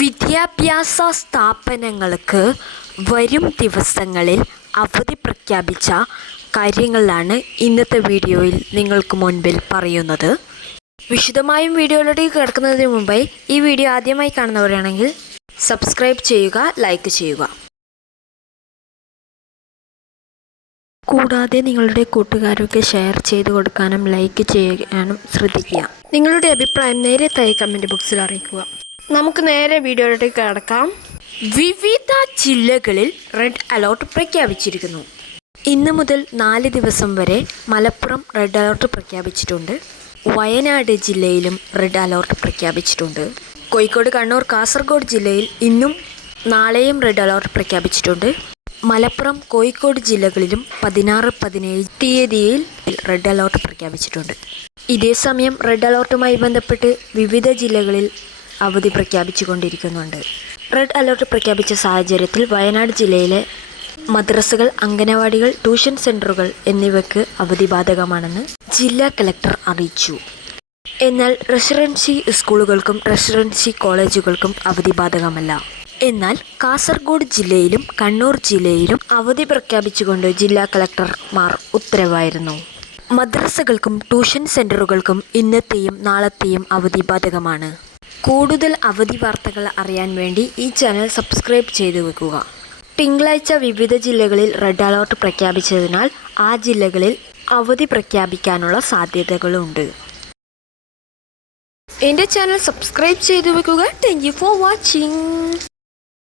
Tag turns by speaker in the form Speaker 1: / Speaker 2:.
Speaker 1: വിദ്യാഭ്യാസ സ്ഥാപനങ്ങൾക്ക് വരും ദിവസങ്ങളിൽ അവധി പ്രഖ്യാപിച്ച കാര്യങ്ങളാണ് ഇന്നത്തെ വീഡിയോയിൽ നിങ്ങൾക്ക് മുൻപിൽ പറയുന്നത്. വിശദമായും വീഡിയോയിലേക്ക് കിടക്കുന്നതിന് മുമ്പായി ഈ വീഡിയോ ആദ്യമായി കാണുന്നവരാണെങ്കിൽ സബ്സ്ക്രൈബ് ചെയ്യുക ലൈക്ക് ചെയ്യുക. കൂടാതെ നിങ്ങളുടെ കൂട്ടുകാരൊക്കെ ഷെയർ ചെയ്ത് കൊടുക്കാനും ലൈക്ക് ചെയ്യാനും ശ്രദ്ധിക്കുക. നിങ്ങളുടെ അഭിപ്രായം നേരെ താഴെ കമന്റ് ബോക്സിൽ അറിയിക്കുക. നമുക്ക് നേരെ വീഡിയോയിലേക്ക് കിടക്കാം. വിവിധ ജില്ലകളിൽ റെഡ് അലേർട്ട് പ്രഖ്യാപിച്ചിരിക്കുന്നു. ഇന്ന് മുതൽ നാല് ദിവസം വരെ മലപ്പുറം റെഡ് അലേർട്ട് പ്രഖ്യാപിച്ചിട്ടുണ്ട്. വയനാട് ജില്ലയിലും റെഡ് അലേർട്ട് പ്രഖ്യാപിച്ചിട്ടുണ്ട്. കോഴിക്കോട് കണ്ണൂർ കാസർഗോഡ് ജില്ലയിൽ ഇന്നും നാളെയും റെഡ് അലേർട്ട് പ്രഖ്യാപിച്ചിട്ടുണ്ട്. മലപ്പുറം കോഴിക്കോട് ജില്ലകളിലും പതിനാറ് പതിനേഴ് തീയതിയിൽ റെഡ് അലേർട്ട് പ്രഖ്യാപിച്ചിട്ടുണ്ട്. ഇതേസമയം റെഡ് അലേർട്ടുമായി ബന്ധപ്പെട്ട് വിവിധ ജില്ലകളിൽ അവധി പ്രഖ്യാപിച്ചുകൊണ്ടിരിക്കുന്നുണ്ട്. റെഡ് അലർട്ട് പ്രഖ്യാപിച്ച സാഹചര്യത്തിൽ വയനാട് ജില്ലയിലെ മദ്രസകൾ അംഗനവാടികൾ ട്യൂഷൻ സെന്ററുകൾ എന്നിവയ്ക്ക് അവധി ബാധകമാണെന്ന് ജില്ലാ കലക്ടർ അറിയിച്ചു. എന്നാൽ റെസിഡൻസി സ്കൂളുകൾക്കും റെസിഡൻസി കോളേജുകൾക്കും അവധി ബാധകമല്ല. എന്നാൽ കാസർഗോഡ് ജില്ലയിലും കണ്ണൂർ ജില്ലയിലും അവധി പ്രഖ്യാപിച്ചുകൊണ്ട് ജില്ലാ കളക്ടർമാർ ഉത്തരവായിരുന്നു. മദ്രസകൾക്കും ട്യൂഷൻ സെന്ററുകൾക്കും ഇന്നത്തെയും നാളത്തെയും അവധി ബാധകമാണ്. കൂടുതൽ അവധി വാർത്തകൾ അറിയാൻ വേണ്ടി ഈ ചാനൽ സബ്സ്ക്രൈബ് ചെയ്തു വെക്കുക. തിങ്കളാഴ്ച വിവിധ ജില്ലകളിൽ റെഡ് അലേർട്ട് പ്രഖ്യാപിച്ചതിനാൽ ആ ജില്ലകളിൽ അവധി പ്രഖ്യാപിക്കാനുള്ള സാധ്യതകളുണ്ട്. എന്റെ ചാനൽ സബ്സ്ക്രൈബ് ചെയ്തു വെക്കുക. Thank for watching